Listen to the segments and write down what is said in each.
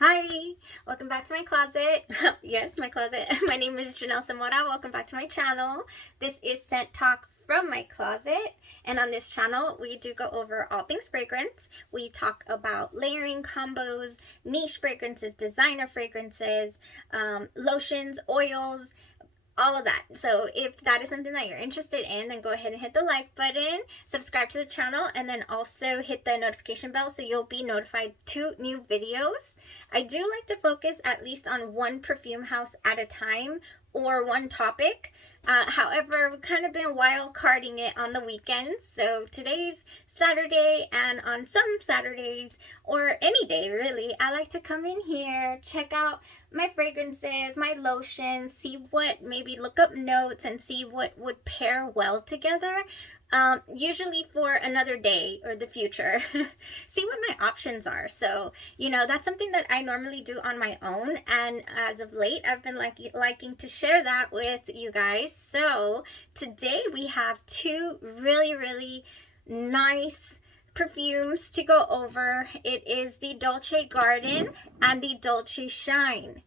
Hi, welcome back to my closet. Yes, my closet. My name is Janelle Samora. Welcome back to my channel. This is Scent Talk from my closet, and on this channel we do go over all things fragrance. We talk about layering combos, niche fragrances, designer fragrances, lotions, oils, all of that. So if that is something that you're interested in, then go ahead and hit the like button, subscribe to the channel, and then also hit the notification bell so you'll be notified to new videos. I do like to focus at least on one perfume house at a time or one topic. However, we've kind of been wild carding it on the weekends. So today's Saturday, and on some Saturdays or any day really, I like to come in here, check out my fragrances, my lotions, see what, maybe look up notes and see what would pair well together. Usually for another day or the future. See what my options are. So, that's something that I normally do on my own. And as of late, I've been liking to share that with you guys. So today we have two really, really nice perfumes to go over. It is the Dolce Garden and the Dolce Shine.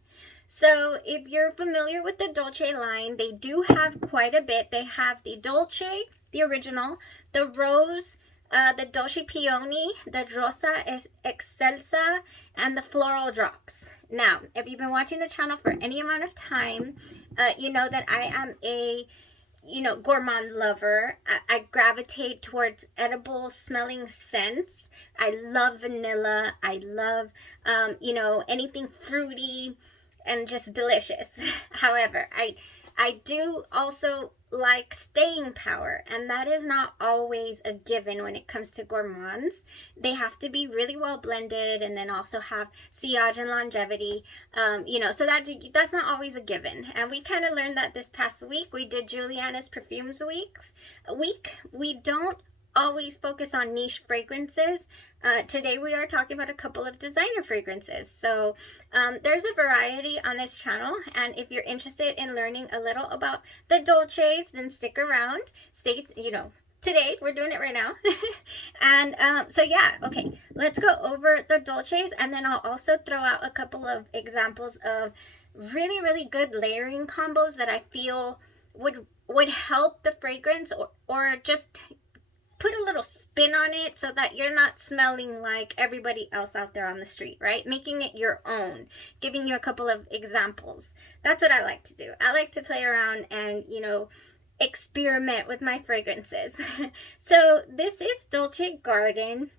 So if you're familiar with the Dolce line, they do have quite a bit. They have the Dolce, the original, the Rose, the Dolce Peony, the Rosa Excelsa, and the Floral Drops. Now, if you've been watching the channel for any amount of time, you know that I am a gourmand lover. I gravitate towards edible smelling scents. I love vanilla. I love, anything fruity and just delicious. However, I do also like staying power, and that is not always a given when it comes to gourmands. They have to be really well blended and then also have sillage and longevity, so that's not always a given. And we kind of learned that this past week. We did Juliana's Perfumes week. We don't always focus on niche fragrances. Today we are talking about a couple of designer fragrances. So there's a variety on this channel, and if you're interested in learning a little about the Dolces, then stick around. Today we're doing it right now. And okay, let's go over the Dolces, and then I'll also throw out a couple of examples of really, really good layering combos that I feel would help the fragrance, or just put a little spin on it so that you're not smelling like everybody else out there on the street, right? Making it your own, giving you a couple of examples. That's what I like to do. I like to play around and, experiment with my fragrances. So this is Dolce Garden.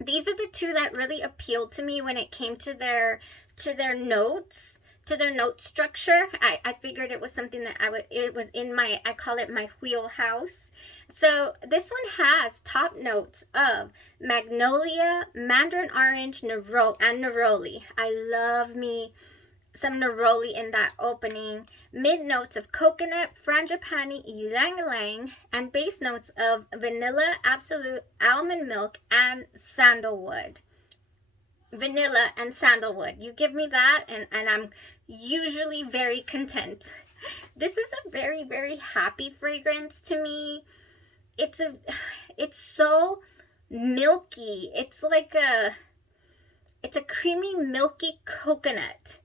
These are the two that really appealed to me when it came to their notes, to their note structure. I figured it was something that it was in my, I call it my wheelhouse. So this one has top notes of magnolia, mandarin orange, and neroli. I love me some neroli in that opening. Mid notes of coconut, frangipani, ylang ylang, and base notes of vanilla, absolute, almond milk, and sandalwood. Vanilla and sandalwood. You give me that, and I'm usually very content. This is a very, very happy fragrance to me. It's so milky. It's a creamy, milky coconut.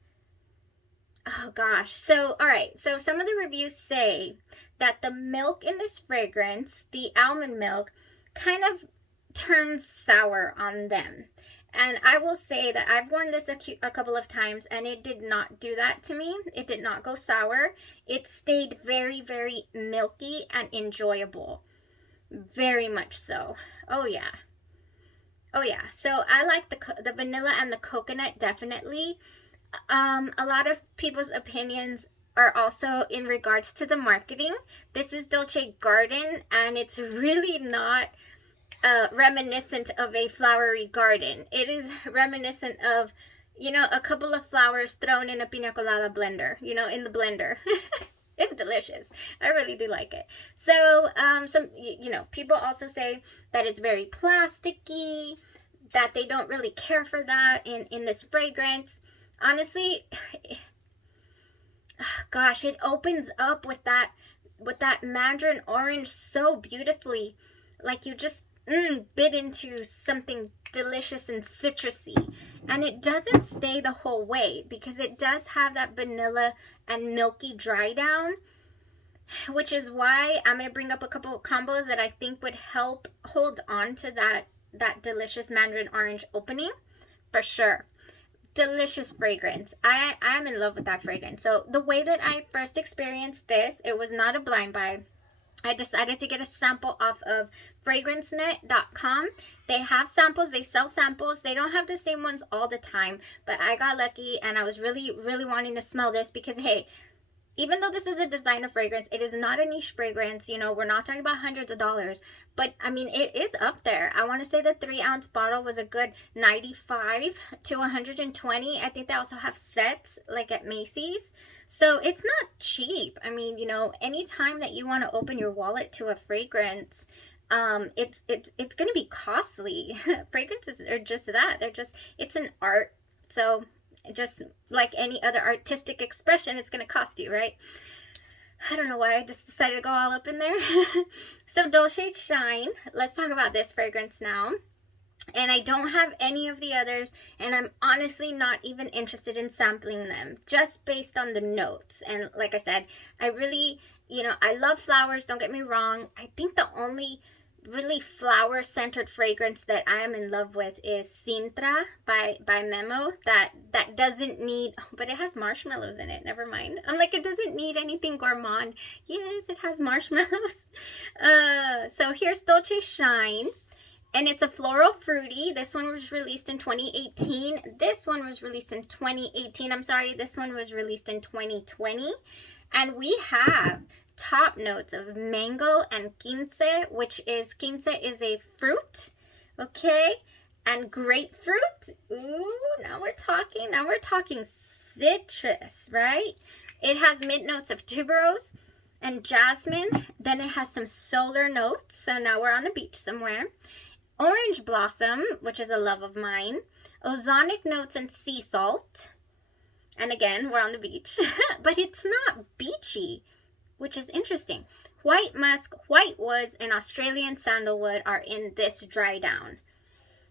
Oh gosh. So, all right. So some of the reviews say that the milk in this fragrance, the almond milk, kind of turns sour on them. And I will say that I've worn this a couple of times, and it did not do that to me. It did not go sour. It stayed very, very milky and enjoyable. Very much so. Oh yeah. Oh yeah. So I like the vanilla and the coconut, definitely. A lot of people's opinions are also in regards to the marketing. This is Dolce Garden, and it's really not reminiscent of a flowery garden. It is reminiscent of, a couple of flowers thrown in a pina colada blender, in the blender. It's delicious. I really do like it. So, some, people also say that it's very plasticky, that they don't really care for that in this fragrance. Honestly, gosh, it opens up with that mandarin orange so beautifully. Like you just bit into something delicious and citrusy. and it doesn't stay the whole way because it does have that vanilla and milky dry down, which is why I'm going to bring up a couple of combos that I think would help hold on to that delicious mandarin orange opening for sure. Delicious fragrance. I'm in love with that fragrance. So the way that I first experienced this, it was not a blind buy. I decided to get a sample off of fragrancenet.com. They have samples, they sell samples. They don't have the same ones all the time, but I got lucky and I was really wanting to smell this because, hey, even though this is a designer fragrance, it is not a niche fragrance. You know, we're not talking about hundreds of dollars, but I mean, it is up there. I want to say the 3-ounce bottle was a good $95 to $120. I think they also have sets like at Macy's. So it's not cheap. I mean, you know, anytime that you want to open your wallet to a fragrance, it's going to be costly. Fragrances are just that. It's an art. So just like any other artistic expression, it's going to cost you, right? I don't know why I just decided to go all up in there. So Dolce Shine, let's talk about this fragrance now. And I don't have any of the others, and I'm honestly not even interested in sampling them, just based on the notes. And like I said, I really, you know, I love flowers, don't get me wrong. I think the only really flower-centered fragrance that I am in love with is Sintra by Memo. That doesn't need, but it has marshmallows in it. Never mind. I'm like, it doesn't need anything gourmand. Yes, it has marshmallows. So here's Dolce Shine. And it's a floral fruity. This one was released in 2018. This one was released in 2018. I'm sorry, this one was released in 2020. And we have top notes of mango and quince, which is, quince is a fruit, okay? And grapefruit. Ooh, now we're talking citrus, right? It has mid notes of tuberose and jasmine. Then it has some solar notes. So now we're on a beach somewhere. Orange blossom, which is a love of mine. Ozonic notes and sea salt. And again, we're on the beach. But it's not beachy, which is interesting. White musk, white woods, and Australian sandalwood are in this dry down.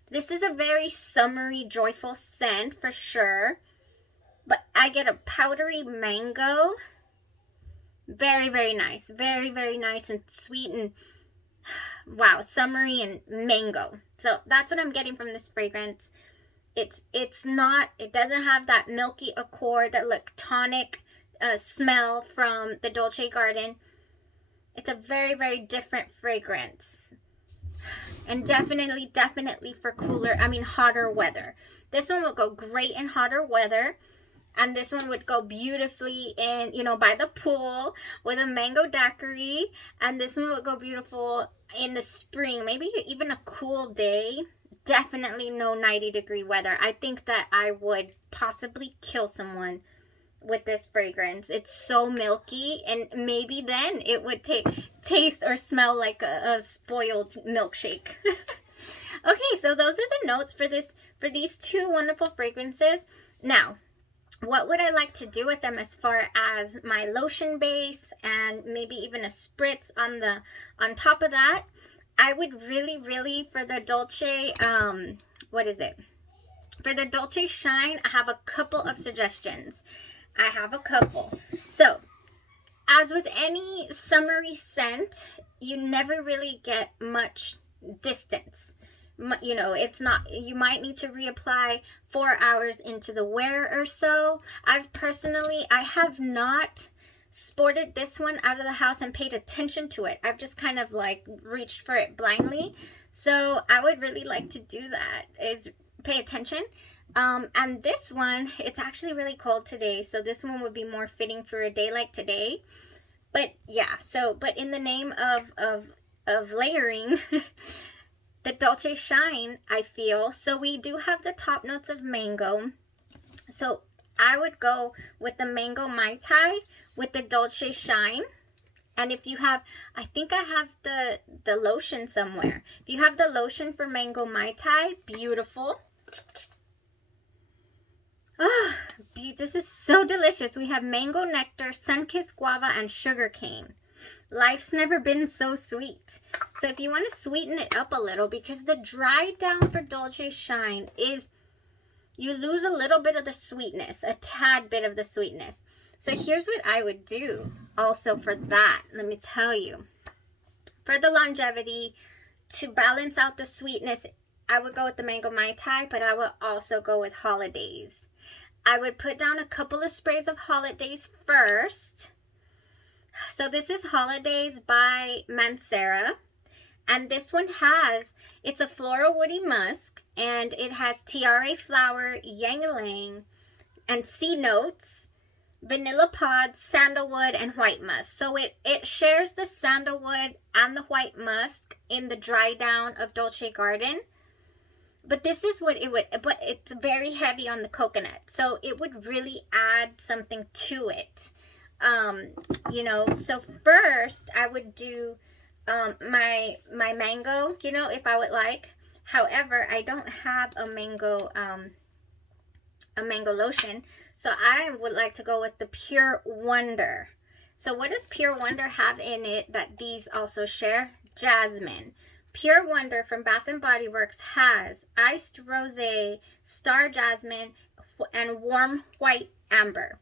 This is a very summery, joyful scent for sure. But I get a powdery mango. Very nice. Very nice and sweet and wow, summery and mango. So that's what I'm getting from this fragrance. It's not, it doesn't have that milky accord, that tonic smell from the Dolce Garden. It's a very different fragrance. And definitely for cooler, I mean hotter weather. This one will go great in hotter weather. And this one would go beautifully in, you know, by the pool with a mango daiquiri. And this one would go beautiful in the spring, maybe even a cool day. Definitely no 90-degree weather. I think that I would possibly kill someone with this fragrance. It's so milky, and maybe then it would taste or smell like a spoiled milkshake. Okay, so those are the notes for these two wonderful fragrances. Now, what would I like to do with them as far as my lotion base and maybe even a spritz on top of that? I would really for the Dolce, what is it? For the Dolce Shine, I have a couple of suggestions. So, as with any summery scent, you never really get much distance. You know, it's not, you might need to reapply 4 hours into the wear or so. I have not sported this one out of the house and paid attention to it. I've just kind of like reached for it blindly. So I would really like to do that, is pay attention. And this one, it's actually really cold today, so this one would be more fitting for a day like today. But yeah, so, but in the name of layering, the Dolce Shine, I feel, so we do have the top notes of mango. So I would go with the mango Mai Tai with the Dolce Shine. And if you have, I think I have the lotion somewhere. If you have the lotion for mango Mai Tai, beautiful. Oh, this is so delicious. We have mango nectar, sun-kissed guava, and sugar cane. Life's never been so sweet. So if you want to sweeten it up a little, because the dry down for Dolce Shine is, you lose a little bit of the sweetness, a tad bit of the sweetness. So here's what I would do also for that. Let me tell you. For the longevity, to balance out the sweetness, I would go with the Mango Mai Tai, but I would also go with Holidays. I would put down a couple of sprays of Holidays first. So this is Holidays by Mancera. And this one has, it's a floral woody musk, and it has tiare flower, ylang ylang, and sea notes, vanilla pods, sandalwood, and white musk. So it shares the sandalwood and the white musk in the dry down of Dolce Garden. But this is what it would, but it's very heavy on the coconut. So it would really add something to it. You know, so first I would do my mango, you know, if I would like. However, I don't have a mango lotion, so I would like to go with the Pure Wonder. So what does Pure Wonder have in it that these also share? Jasmine. Pure Wonder from Bath and Body Works has iced rosé, star jasmine, and warm white amber.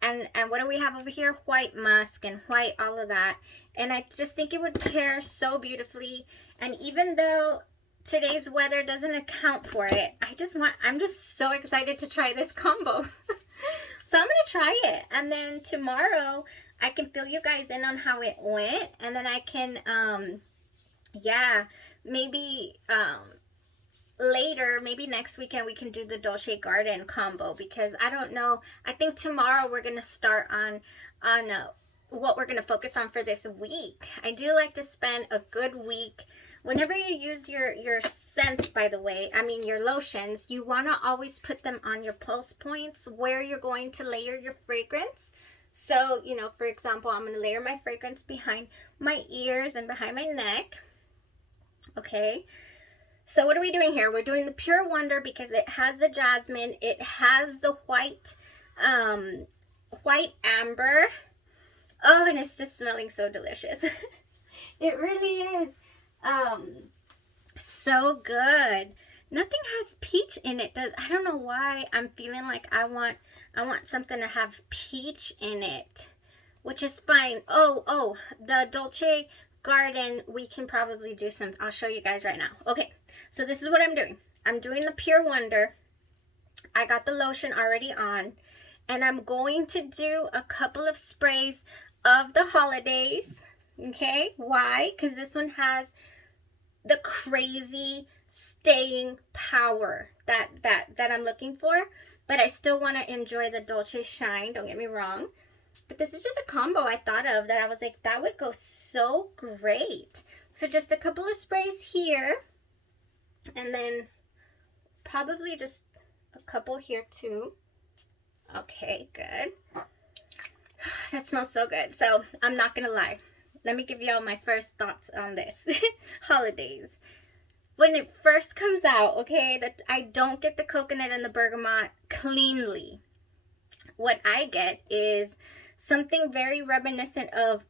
And what do we have over here? White musk and white, all of that. And I just think it would pair so beautifully. And even though today's weather doesn't account for it, I'm just so excited to try this combo. So I'm going to try it. And then tomorrow I can fill you guys in on how it went. And then I can, yeah, maybe later, maybe next weekend, we can do the Dolce Garden combo, because I don't know. I think tomorrow we're going to start on what we're going to focus on for this week. I do like to spend a good week. Whenever you use your scents, by the way, I mean your lotions, you want to always put them on your pulse points where you're going to layer your fragrance. So, you know, for example, I'm going to layer my fragrance behind my ears and behind my neck. Okay. So what are we doing here? We're doing the Pure Wonder because it has the jasmine. It has the white amber. Oh, and it's just smelling so delicious. It really is. So good. Nothing has peach in it. I don't know why I'm feeling like I want something to have peach in it, which is fine. Oh, the Dolce Garden, we can probably do some. I'll show you guys right now. Okay, so this is what I'm doing. I'm doing the Pure Wonder. I got the lotion already on, and I'm going to do a couple of sprays of the Holidays. Okay, why? Because this one has the crazy staying power that I'm looking for, but I still want to enjoy the Dolce Shine, don't get me wrong. But this is just a combo I thought of that I was like, that would go so great. So just a couple of sprays here, and then probably just a couple here too. Okay, good. That smells so good. So I'm not gonna lie. Let me give y'all my first thoughts on this. Holidays. When it first comes out, okay, that I don't get the coconut and the bergamot cleanly. What I get is something very reminiscent of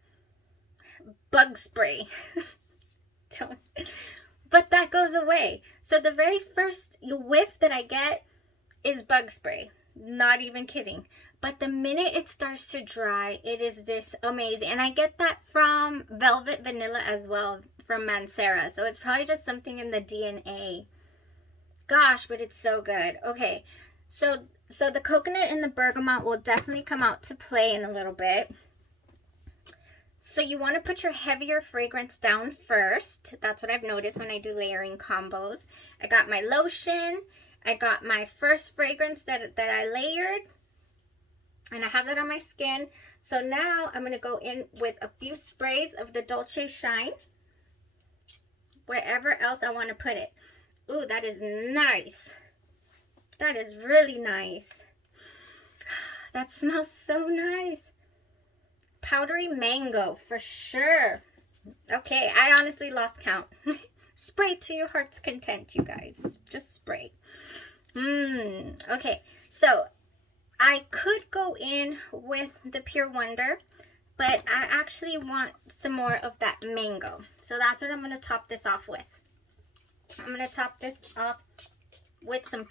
bug spray. But that goes away. So the very first whiff that I get is bug spray. Not even kidding. But the minute it starts to dry, it is this amazing. And I get that from Velvet Vanilla as well, from Mancera. So it's probably just something in the DNA. Gosh, but it's so good. Okay, so the coconut and the bergamot will definitely come out to play in a little bit. So you want to put your heavier fragrance down first. That's what I've noticed when I do layering combos. I got my lotion. I got my first fragrance that I layered. And I have that on my skin. So now I'm going to go in with a few sprays of the Dolce Shine. Wherever else I want to put it. Ooh, that is nice. That is really nice. That smells so nice. Powdery mango for sure. Okay, I honestly lost count. Spray to your heart's content, you guys. Just spray. Okay, so I could go in with the Pure Wonder, but I actually want some more of that mango. So that's what I'm going to top this off with. I'm going to top this off with some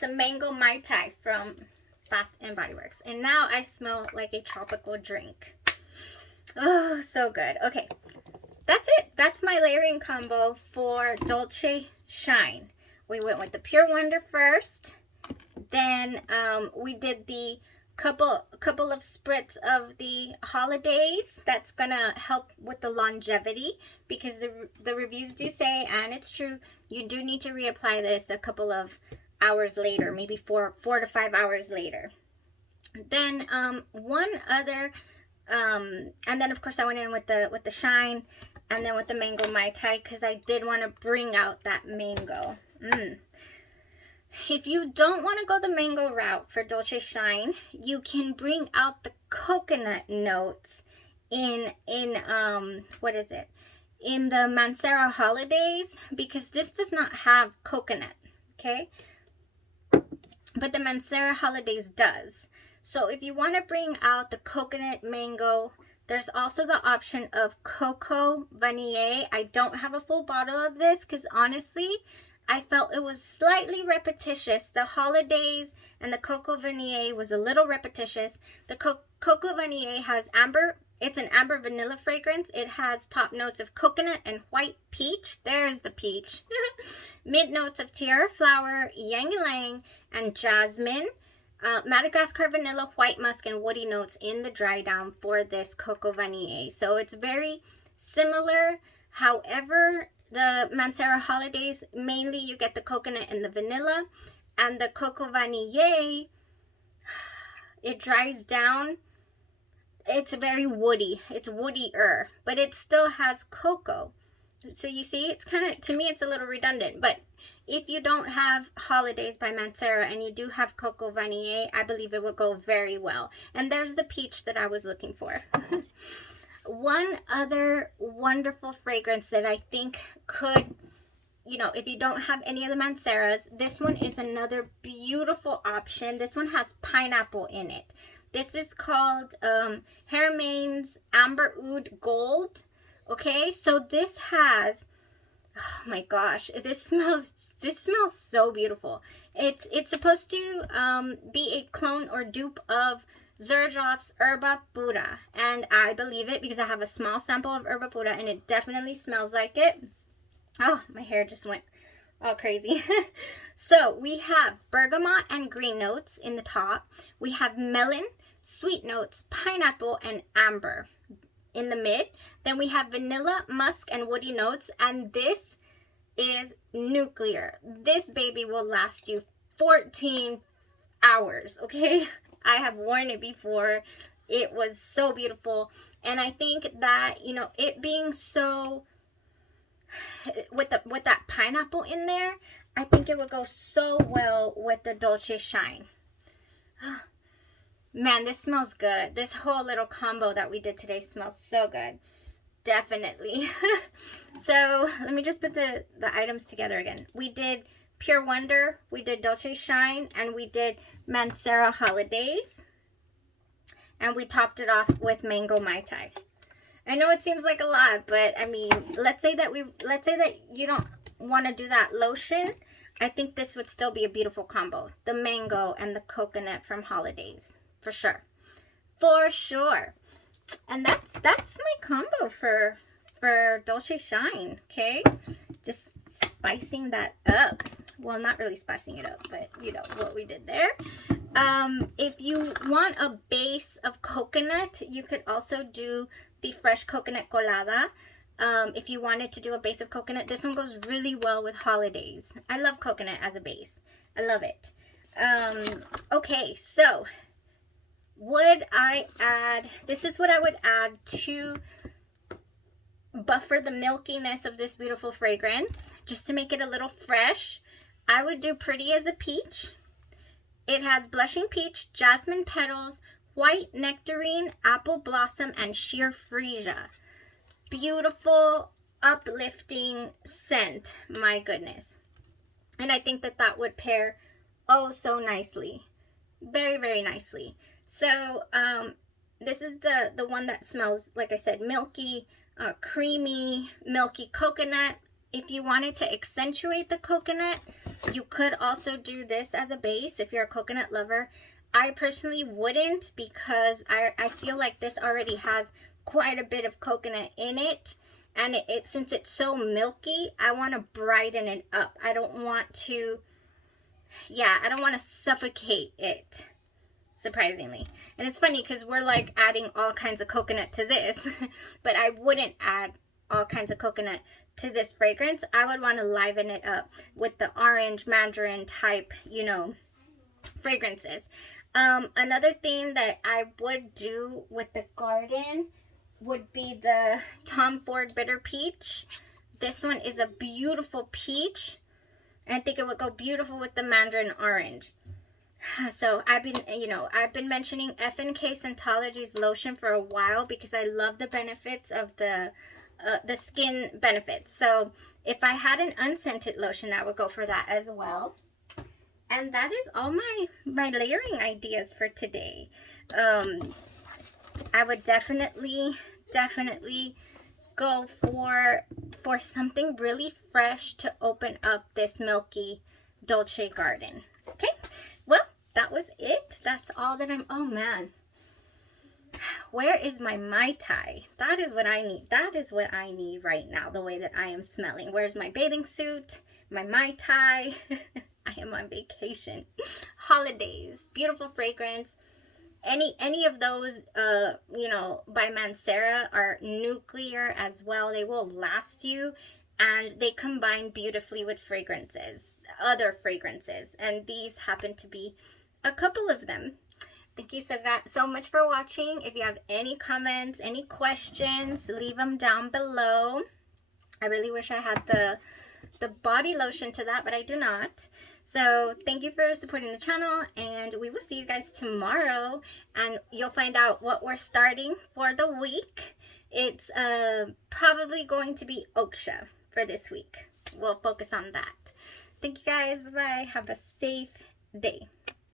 some mango Mai Tai from Bath and Body Works. And now I smell like a tropical drink. Oh, so good. Okay, that's it. That's my layering combo for Dolce Shine. We went with the Pure Wonder first. Then we did the couple of spritz of the Holidays. That's gonna help with the longevity, because the reviews do say, and it's true, you do need to reapply this a couple of hours later, maybe 4 to 5 hours later. Then one other and then of course I went in with the Shine, and then with the mango Mai Tai, because I did want to bring out that mango. If you don't want to go the mango route for Dolce Shine, you can bring out the coconut notes in what is it? In the Mancera Holidays, because this does not have coconut, okay? But the Mancera Holidays does. So if you want to bring out the coconut mango, there's also the option of Coco Vanille. I don't have a full bottle of this because honestly, I felt it was slightly repetitious. The Holidays and the Coco Vanille was a little repetitious. The Coco Vanille has amber. It's an amber vanilla fragrance. It has top notes of coconut and white peach. There's the peach. Mid notes of tiara flower, ylang ylang, and jasmine. Madagascar vanilla, white musk, and woody notes in the dry down for this Coco Vanille. So it's very similar. However, the Mancera Holidays, mainly you get the coconut and the vanilla, and the Coco Vanille, it dries down. It's very woody. It's woodier, but it still has cocoa. So you see, it's kind of, to me, it's a little redundant. But if you don't have Holidays by Mancera and you do have Coco Vanille, I believe it would go very well. And there's the peach that I was looking for. One other wonderful fragrance that I think could, you know, if you don't have any of the Manceras, this one is another beautiful option. This one has pineapple in it. This is called Haramain's Amber Oud Gold. Okay, so this has, oh my gosh, this smells so beautiful. It's supposed to be a clone or dupe of Xerjoff's Herba Pura, and I believe it because I have a small sample of Herba Pura and it definitely smells like it. Oh, my hair just went all crazy. So we have bergamot and green notes in the top. We have melon, sweet notes, pineapple, and amber in the mid. Then we have vanilla, musk, and woody notes, and this is nuclear. This baby will last you 14 hours, okay? I have worn it before. It was so beautiful, and I think that, you know, it being so with that pineapple in there, I think it would go so well with the Dolce Shine. Man, this smells good. This whole little combo that we did today smells so good. Definitely. So let me just put the items together again. We did Pure Wonder, we did Dolce Shine, and we did Mancera Holidays. And we topped it off with Mango Mai Tai. I know it seems like a lot, but I mean, let's say that you don't want to do that lotion. I think this would still be a beautiful combo. The mango and the coconut from Holidays. For sure. For sure. And that's my combo for Dolce Shine, okay? Just spicing that up. Well, not really spicing it up, but you know what we did there. If you want a base of coconut, you could also do the fresh coconut colada. If you wanted to do a base of coconut, this one goes really well with Holidays. I love coconut as a base. I love it. Okay, so would I add, this is what I would add to buffer the milkiness of this beautiful fragrance, just to make it a little fresh. I would do Pretty as a Peach. It has blushing peach, jasmine petals, white nectarine, apple blossom, and sheer freesia. Beautiful, uplifting scent. My goodness. And I think that that would pair oh so nicely. Very, very nicely. So this is the one that smells, like I said, milky, creamy, milky coconut. If you wanted to accentuate the coconut, You could also do this as a base if you're a coconut lover. I personally wouldn't, because I feel like this already has quite a bit of coconut in it. And since it's so milky, I want to brighten it up. I don't want to, yeah, I don't want to suffocate it, surprisingly. And it's funny because we're like adding all kinds of coconut to this, but I wouldn't add all kinds of coconut to this fragrance. I would want to liven it up with the orange mandarin type, you know, fragrances. Another thing that I would do with the garden would be the Tom Ford Bitter Peach. This one is a beautiful peach, and I think it would go beautiful with the mandarin orange. So I've been mentioning F&K Scent-Ology's lotion for a while because I love the benefits of the skin benefits. So if I had an unscented lotion, I would go for that as well. And that is all my layering ideas for today. I would definitely go for something really fresh to open up this milky Dolce Garden. Okay, well, that was it. That's all that oh man, where is my Mai Tai? That is what I need. That is what I need right now, the way that I am smelling. Where's my bathing suit, my Mai Tai? I am on vacation. Holidays, beautiful fragrance. Any of those, you know, by Mancera are nuclear as well. They will last you, and they combine beautifully with fragrances, other fragrances, and these happen to be a couple of them. Thank you so much for watching. If you have any comments, any questions, leave them down below. I really wish I had the body lotion to that, but I do not. So thank you for supporting the channel, and we will see you guys tomorrow, and you'll find out what we're starting for the week. It's probably going to be Oksha for this week. We'll focus on that. Thank you guys. Bye-bye. Have a safe day.